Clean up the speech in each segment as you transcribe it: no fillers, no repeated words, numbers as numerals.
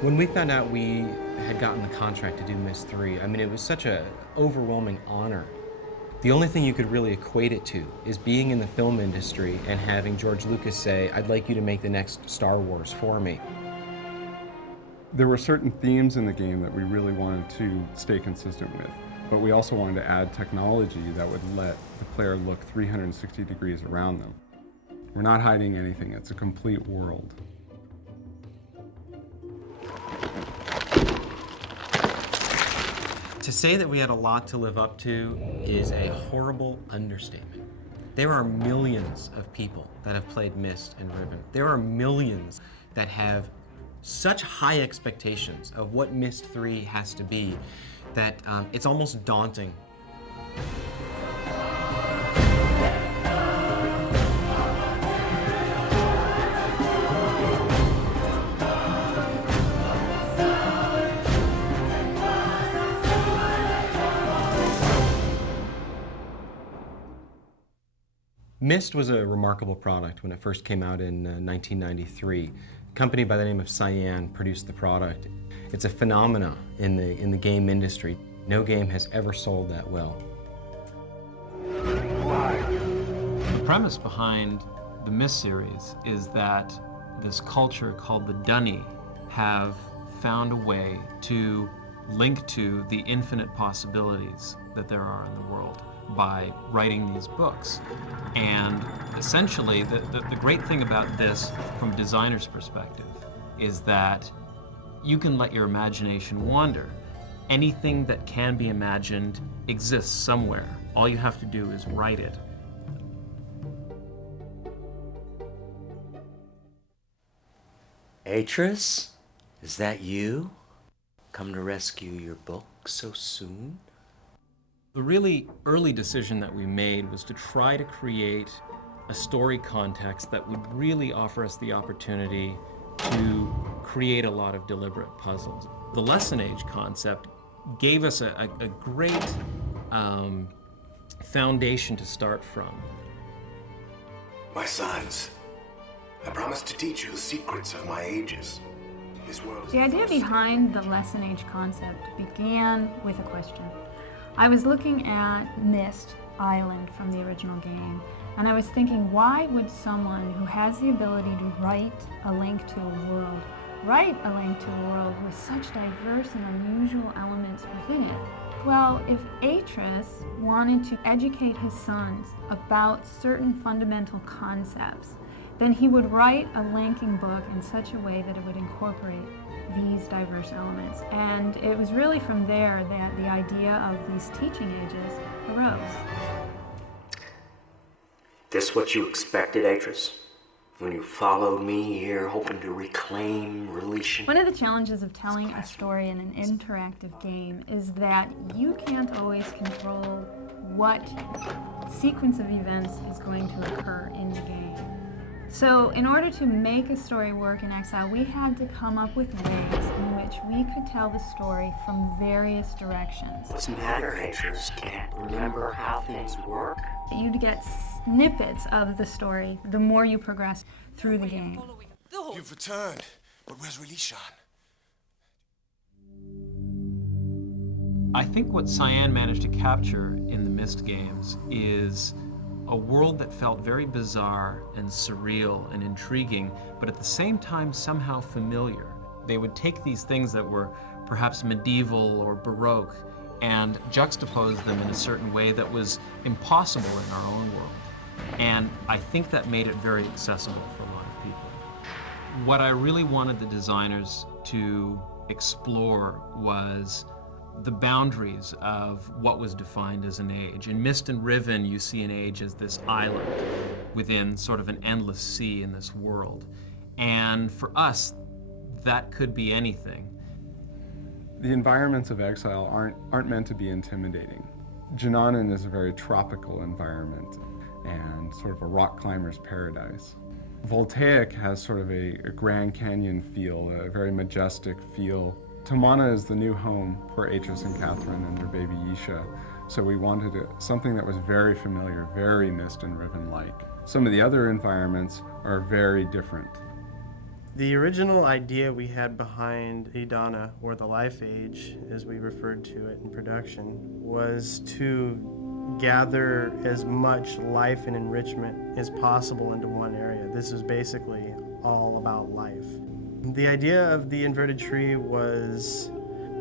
When we found out we had gotten the contract to do Myst 3, I mean, it was such an overwhelming honor. The only thing you could really equate it to is being in the film industry and having George Lucas say, "I'd like you to make the next Star Wars for me." There were certain themes in the game that we really wanted to stay consistent with, but we also wanted to add technology that would let the player look 360 degrees around them. We're not hiding anything, it's a complete world. To say that we had a lot to live up to is a horrible understatement. There are millions of people that have played Myst and Riven. There are millions that have such high expectations of what Myst 3 has to be that it's almost daunting. Myst was a remarkable product when it first came out in 1993. A company by the name of Cyan produced the product. It's a phenomena in the game industry. No game has ever sold that well. The premise behind the Myst series is that this culture called the Dunny have found a way to link to the infinite possibilities that there are in the world by writing these books. And essentially, the great thing about this from a designer's perspective is that you can let your imagination wander. Anything that can be imagined exists somewhere. All you have to do is write it. Atris, is that you? Come to rescue your book so soon? The really early decision that we made was to try to create a story context that would really offer us the opportunity to create a lot of deliberate puzzles. The lesson age concept gave us a great foundation to start from. My sons, I promise to teach you the secrets of my ages. This world is The idea behind the lesson age concept began with a question. I was looking at Myst Island from the original game, and I was thinking, why would someone who has the ability to write a link to a world, write a link to a world with such diverse and unusual elements within it? Well, if Atris wanted to educate his sons about certain fundamental concepts, then he would write a linking book in such a way that it would incorporate these diverse elements. And it was really from there that the idea of these teaching ages arose. This what you expected, Atris? When you followed me here, hoping to reclaim Relation? One of the challenges of telling a story in an interactive game is that you can't always control what sequence of events is going to occur in the game. So in order to make a story work in Exile, we had to come up with ways in which we could tell the story from various directions. What's the matter, Atris? Can't remember how things work? You'd get snippets of the story the more you progress through the game. You've returned, but where's Relation? I think what Cyan managed to capture in the Myst games is a world that felt very bizarre and surreal and intriguing, but at the same time somehow familiar. They would take these things that were perhaps medieval or Baroque and juxtapose them in a certain way that was impossible in our own world. And I think that made it very accessible for a lot of people. What I really wanted the designers to explore was the boundaries of what was defined as an age. In Myst and Riven, you see an age as this island within sort of an endless sea in this world. And for us, that could be anything. The environments of Exile aren't meant to be intimidating. Jananan is a very tropical environment and sort of a rock climber's paradise. Voltaic has sort of a Grand Canyon feel, a very majestic feel. Tamana is the new home for Atris and Catherine and their baby Yisha, so we wanted something that was very familiar, very Myst and Riven-like. Some of the other environments are very different. The original idea we had behind Idana, or the Life Age, as we referred to it in production, was to gather as much life and enrichment as possible into one area. This is basically all about life. The idea of the inverted tree was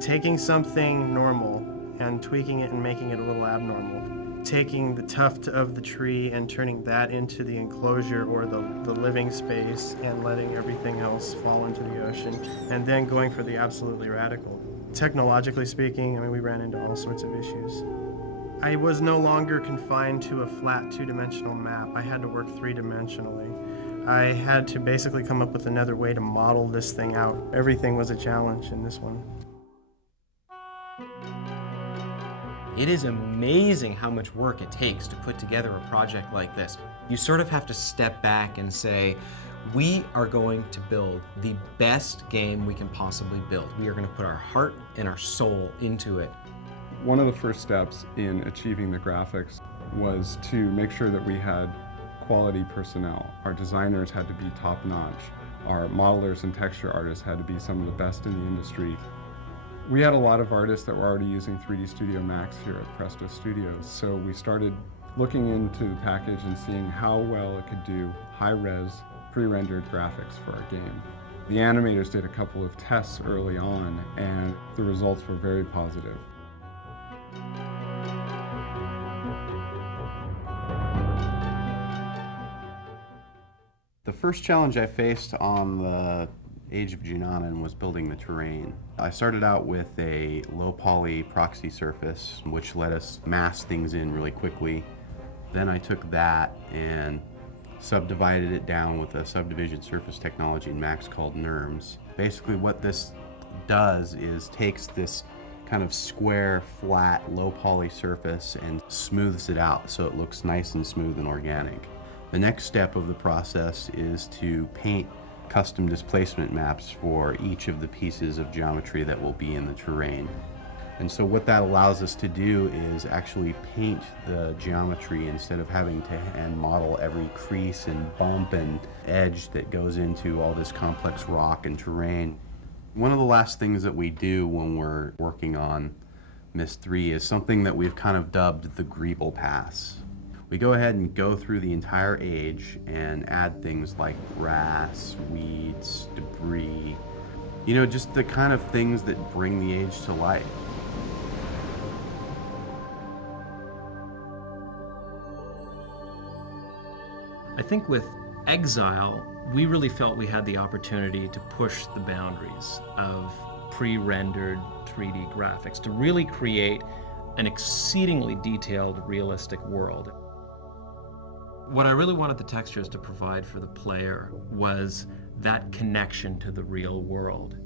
taking something normal and tweaking it and making it a little abnormal. Taking the tuft of the tree and turning that into the enclosure or the living space and letting everything else fall into the ocean, and then going for the absolutely radical. Technologically speaking, I mean, we ran into all sorts of issues. I was no longer confined to a flat two-dimensional map. I had to work three-dimensionally. I had to basically come up with another way to model this thing out. Everything was a challenge in this one. It is amazing how much work it takes to put together a project like this. You sort of have to step back and say, we are going to build the best game we can possibly build. We are going to put our heart and our soul into it. One of the first steps in achieving the graphics was to make sure that we had quality personnel. Our designers had to be top-notch. Our modelers and texture artists had to be some of the best in the industry. We had a lot of artists that were already using 3D Studio Max here at Presto Studios, so we started looking into the package and seeing how well it could do high-res, pre-rendered graphics for our game. The animators did a couple of tests early on, and the results were very positive. The first challenge I faced on the Age of Junanan was building the terrain. I started out with a low poly proxy surface, which let us mask things in really quickly. Then I took that and subdivided it down with a subdivision surface technology in Max called NURMS. Basically what this does is takes this kind of square, flat, low poly surface and smooths it out so it looks nice and smooth and organic. The next step of the process is to paint custom displacement maps for each of the pieces of geometry that will be in the terrain. And so what that allows us to do is actually paint the geometry instead of having to hand model every crease and bump and edge that goes into all this complex rock and terrain. One of the last things that we do when we're working on Myst 3 is something that we've kind of dubbed the Greeble Pass. We go ahead and go through the entire age and add things like grass, weeds, debris, you know, just the kind of things that bring the age to life. I think with Exile, we really felt we had the opportunity to push the boundaries of pre-rendered 3D graphics, to really create an exceedingly detailed, realistic world. What I really wanted the textures to provide for the player was that connection to the real world.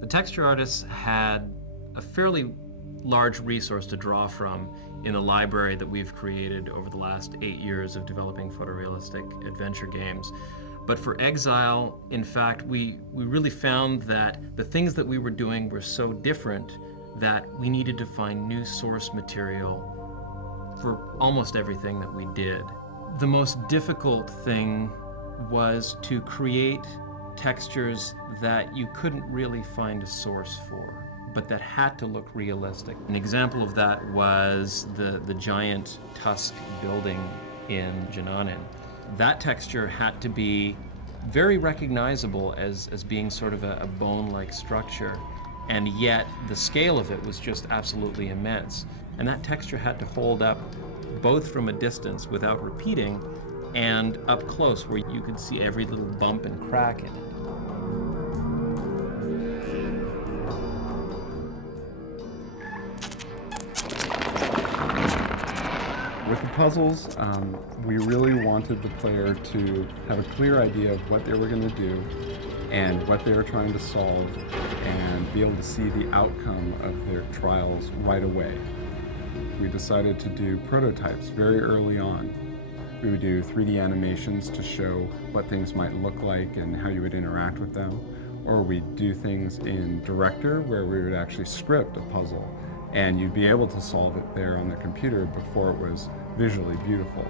The texture artists had a fairly large resource to draw from in the library that we've created over the last 8 years of developing photorealistic adventure games. But for Exile, in fact, we really found that the things that we were doing were so different that we needed to find new source material for almost everything that we did. The most difficult thing was to create textures that you couldn't really find a source for, but that had to look realistic. An example of that was the giant tusk building in Junanan. That texture had to be very recognizable as being sort of a bone-like structure, and yet the scale of it was just absolutely immense. And that texture had to hold up both from a distance without repeating and up close where you could see every little bump and crack in it. With the puzzles, we really wanted the player to have a clear idea of what they were going to do and what they were trying to solve, and be able to see the outcome of their trials right away. We decided to do prototypes very early on. We would do 3D animations to show what things might look like and how you would interact with them. Or we'd do things in Director where we would actually script a puzzle, and you'd be able to solve it there on the computer before it was visually beautiful.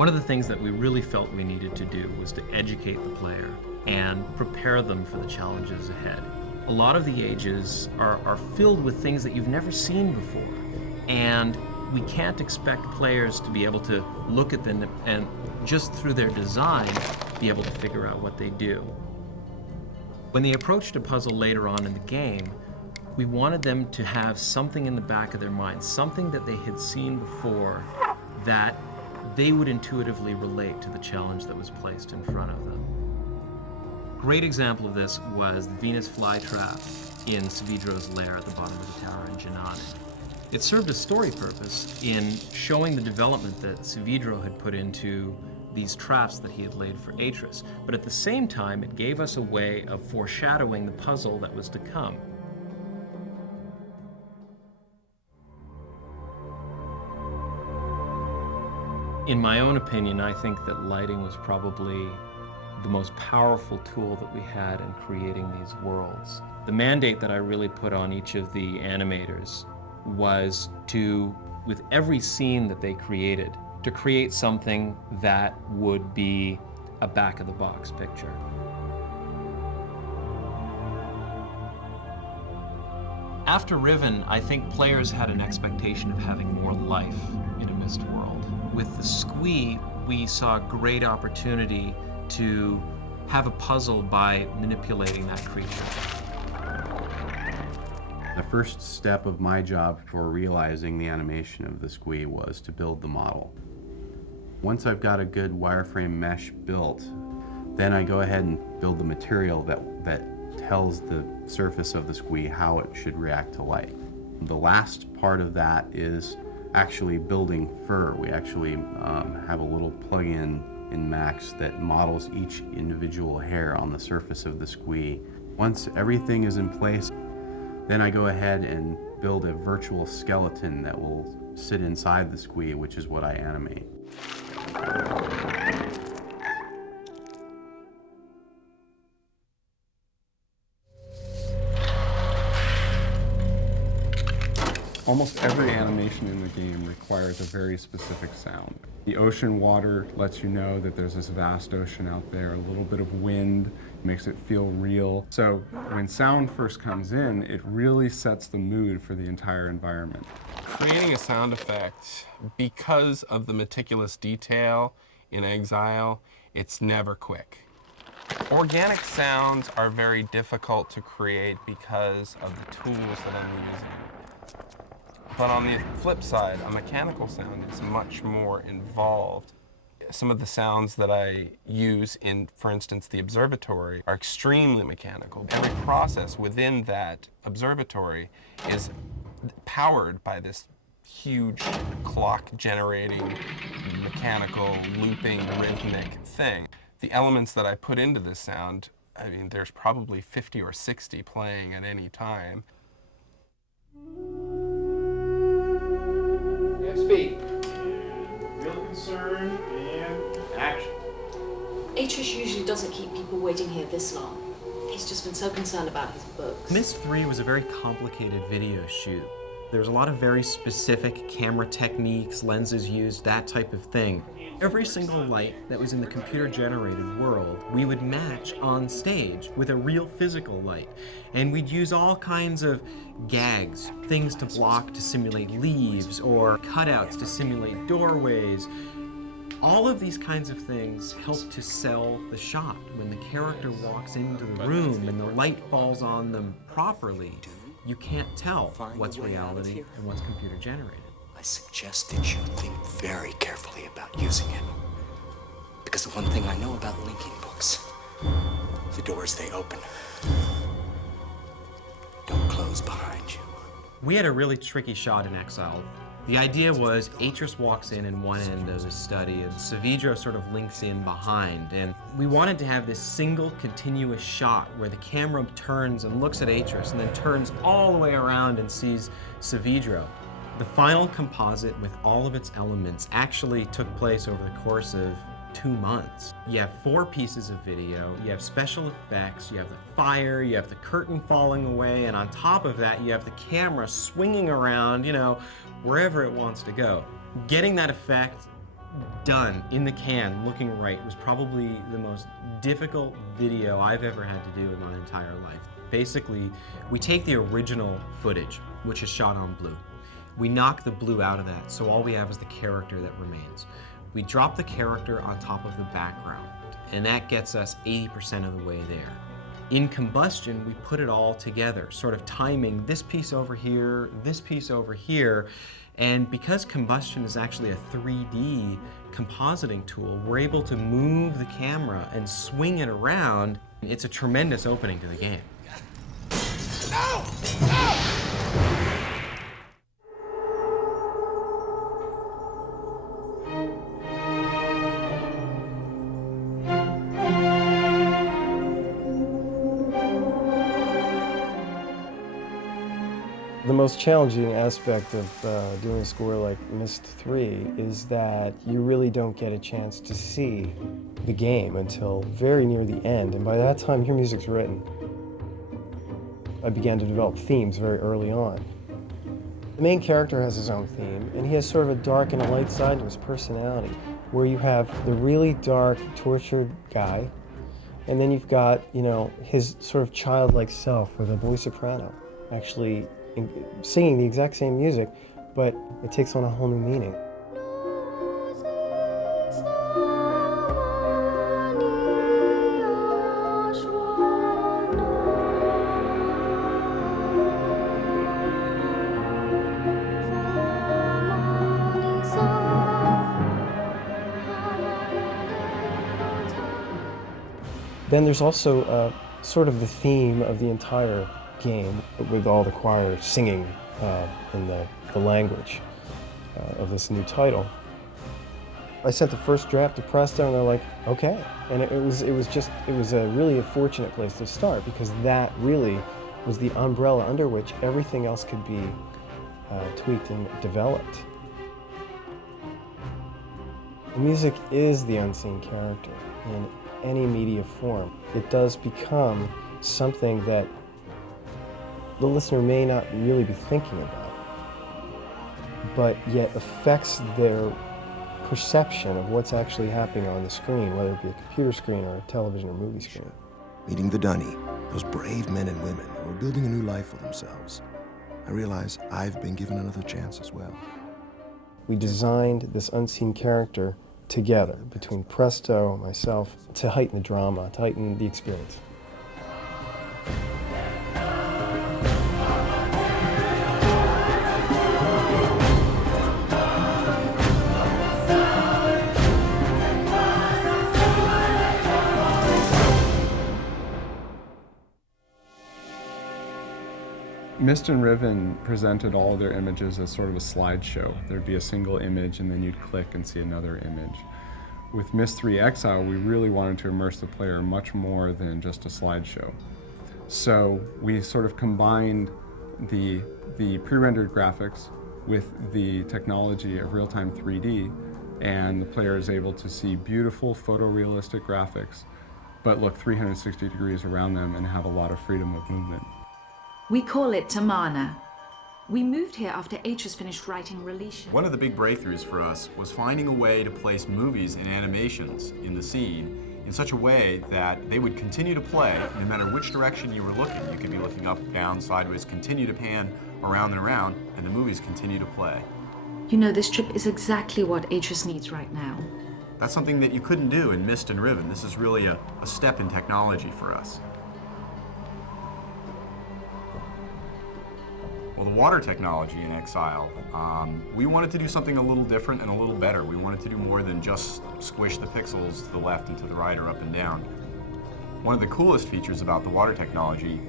One of the things that we really felt we needed to do was to educate the player and prepare them for the challenges ahead. A lot of the ages are filled with things that you've never seen before, and we can't expect players to be able to look at them and just through their design be able to figure out what they do. When they approached a puzzle later on in the game, we wanted them to have something in the back of their mind, something that they had seen before that they would intuitively relate to the challenge that was placed in front of them. Great example of this was the Venus flytrap in Savidro's lair at the bottom of the tower in Janani. It served a story purpose in showing the development that Savidro had put into these traps that he had laid for Atris, but at the same time it gave us a way of foreshadowing the puzzle that was to come. In my own opinion, I think that lighting was probably the most powerful tool that we had in creating these worlds. The mandate that I really put on each of the animators was to, with every scene that they created, to create something that would be a back-of-the-box picture. After Riven, I think players had an expectation of having more life in a Myst world. With the Squee, we saw a great opportunity to have a puzzle by manipulating that creature. The first step of my job for realizing the animation of the Squee was to build the model. Once I've got a good wireframe mesh built, then I go ahead and build the material that tells the surface of the Squee how it should react to light. The last part of that is actually building fur. We actually have a little plug-in in Max that models each individual hair on the surface of the Squee. Once everything is in place, then I go ahead and build a virtual skeleton that will sit inside the Squee, which is what I animate. Almost every animation in the game requires a very specific sound. The ocean water lets you know that there's this vast ocean out there. A little bit of wind makes it feel real. So when sound first comes in, it really sets the mood for the entire environment. Creating a sound effect, because of the meticulous detail in Exile, it's never quick. Organic sounds are very difficult to create because of the tools that I'm using. But on the flip side, a mechanical sound is much more involved. Some of the sounds that I use in, for instance, the observatory are extremely mechanical. Every process within that observatory is powered by this huge clock-generating, mechanical, looping, rhythmic thing. The elements that I put into this sound, I mean, there's probably 50 or 60 playing at any time. Speed. Real concern and action. Atris usually doesn't keep people waiting here this long. He's just been so concerned about his books. Myst 3 was a very complicated video shoot. There was a lot of very specific camera techniques, lenses used, that type of thing. Every single light that was in the computer-generated world, we would match on stage with a real physical light. And we'd use all kinds of gags, things to block to simulate leaves, or cutouts to simulate doorways. All of these kinds of things help to sell the shot. When the character walks into the room and the light falls on them properly, you can't tell what's reality and what's computer generated. I suggest that you think very carefully about using it. Because the one thing I know about linking books, the doors they open don't close behind you. We had a really tricky shot in Exile. The idea was Atris walks in one end of his study and Savidro sort of links in behind. And we wanted to have this single continuous shot where the camera turns and looks at Atris and then turns all the way around and sees Savidro. The final composite with all of its elements actually took place over the course of 2 months. You have 4 pieces of video, you have special effects, you have the fire, you have the curtain falling away, and on top of that you have the camera swinging around, you know, wherever it wants to go. Getting that effect done, in the can, looking right, was probably the most difficult video I've ever had to do in my entire life. Basically, we take the original footage, which is shot on blue. We knock the blue out of that, so all we have is the character that remains. We drop the character on top of the background, and that gets us 80% of the way there. In Combustion, we put it all together, sort of timing this piece over here, this piece over here, and because Combustion is actually a 3D compositing tool, we're able to move the camera and swing it around. It's a tremendous opening to the game. No! No! The most challenging aspect of doing a score like Myst 3 is that you really don't get a chance to see the game until very near the end, and by that time your music's written. I began to develop themes very early on. The main character has his own theme, and he has sort of a dark and a light side to his personality, where you have the really dark, tortured guy, and then you've got, you know, his sort of childlike self with a boy soprano, actually singing the exact same music, but it takes on a whole new meaning. Then there's also sort of the theme of the entire game, with all the choir singing in the language of this new title. I sent the first draft to Presto, and they're like, okay. And it was really a fortunate place to start, because that really was the umbrella under which everything else could be tweaked and developed. The music is the unseen character in any media form. It does become something that the listener may not really be thinking about, but yet affects their perception of what's actually happening on the screen, whether it be a computer screen or a television or movie screen. Meeting the Dunny, those brave men and women who are building a new life for themselves, I realize I've been given another chance as well. We designed this unseen character together, between Presto, myself, to heighten the drama, to heighten the experience. Myst and Riven presented all of their images as sort of a slideshow. There'd be a single image and then you'd click and see another image. With Myst 3 Exile, we really wanted to immerse the player much more than just a slideshow. So we sort of combined the pre-rendered graphics with the technology of real-time 3D, and the player is able to see beautiful photorealistic graphics, but look 360 degrees around them and have a lot of freedom of movement. We call it Tamana. We moved here after H has finished writing Relisha. One of the big breakthroughs for us was finding a way to place movies and animations in the scene in such a way that they would continue to play no matter which direction you were looking. You could be looking up, down, sideways, continue to pan around and around, and the movies continue to play. You know, this trip is exactly what Atris needs right now. That's something that you couldn't do in Myst and Riven. This is really a step in technology for us. Well, the water technology in Exile, we wanted to do something a little different and a little better. We wanted to do more than just squish the pixels to the left and to the right or up and down. One of the coolest features about the water technology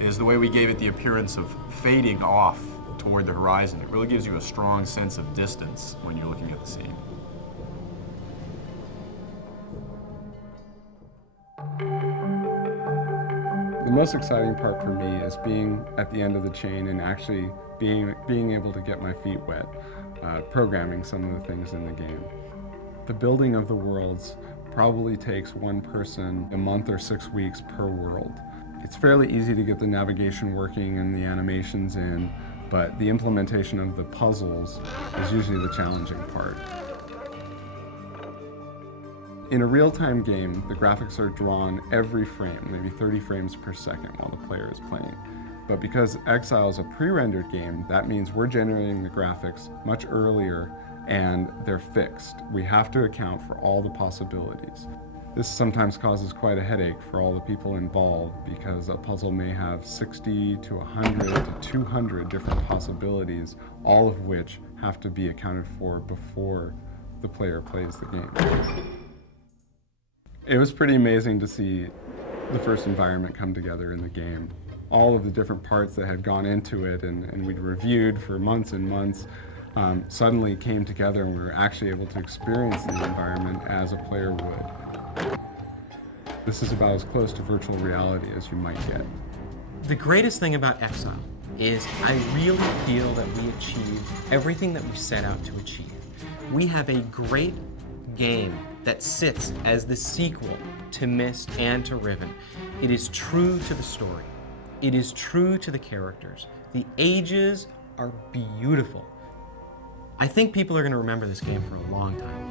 is the way we gave it the appearance of fading off toward the horizon. It really gives you a strong sense of distance when you're looking at the scene. The most exciting part for me is being at the end of the chain and actually being able to get my feet wet, programming some of the things in the game. The building of the worlds probably takes one person a month or 6 weeks per world. It's fairly easy to get the navigation working and the animations in, but the implementation of the puzzles is usually the challenging part. In a real-time game, the graphics are drawn every frame, maybe 30 frames per second while the player is playing. But because Exile is a pre-rendered game, that means we're generating the graphics much earlier and they're fixed. We have to account for all the possibilities. This sometimes causes quite a headache for all the people involved because a puzzle may have 60 to 100 to 200 different possibilities, all of which have to be accounted for before the player plays the game. It was pretty amazing to see the first environment come together in the game. All of the different parts that had gone into it and we'd reviewed for months and months suddenly came together, and we were actually able to experience the environment as a player would. This is about as close to virtual reality as you might get. The greatest thing about Exile is I really feel that we achieved everything that we set out to achieve. We have a great game that sits as the sequel to Myst and to Riven. It is true to the story. It is true to the characters. The ages are beautiful. I think people are going to remember this game for a long time.